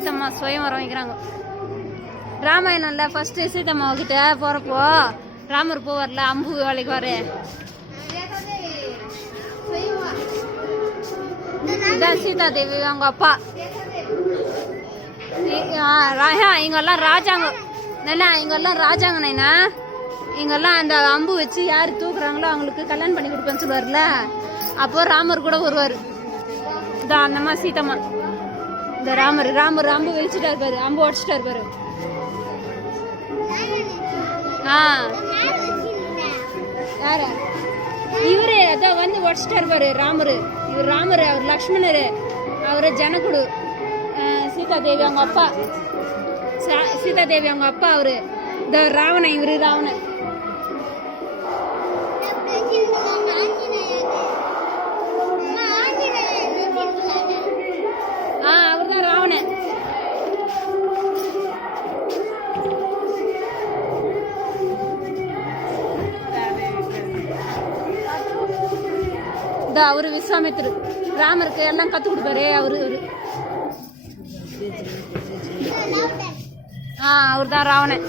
சீதம்மா சுயவரம் வைக்கிறாங்க. ராமாயணம்ல ஃபர்ஸ்ட் சீதம்மா கிட்ட போறப்போ ராமர் போவார்ல அம்பு வேலைக்கு வாரு. இதான் சீதா தேவி அவங்க அப்பா. இங்கெல்லாம் ராஜாங்க நைனா, இங்கெல்லாம் ராஜாங்க நைனா. இங்கெல்லாம் அந்த அம்பு வச்சு யார் தூக்குறாங்களோ அவங்களுக்கு கல்யாணம் பண்ணி கொடுப்பேன்னு சொல்லுவார்ல. அப்போ ராமர் கூட வருவார். இதான் அந்தம்மா சீதம்மா. இந்த ராமர் அம்பு வெளிச்சிட்டா இருப்பாரு, அம்பு உடச்சிட்டா இருப்பாரு. யார இவரு அதான் வந்து உடச்சிட்டா இருப்பாரு ராமரு. இவர் ராமரு, அவர் லக்ஷ்மணரு, அவரு ஜனகுடு. சீதாதேவி அவங்க அப்பா. சீதாதேவி அவங்க அப்பா அவரு. இந்த ராவணன், இவரு ராவணன். அவர்தான் ராவணன். அவரு விஸ்வாமித்திரு, ராமருக்கு எல்லாம் கத்து கொடுப்பாரு அவரு. அவர் தான் ராவணன்.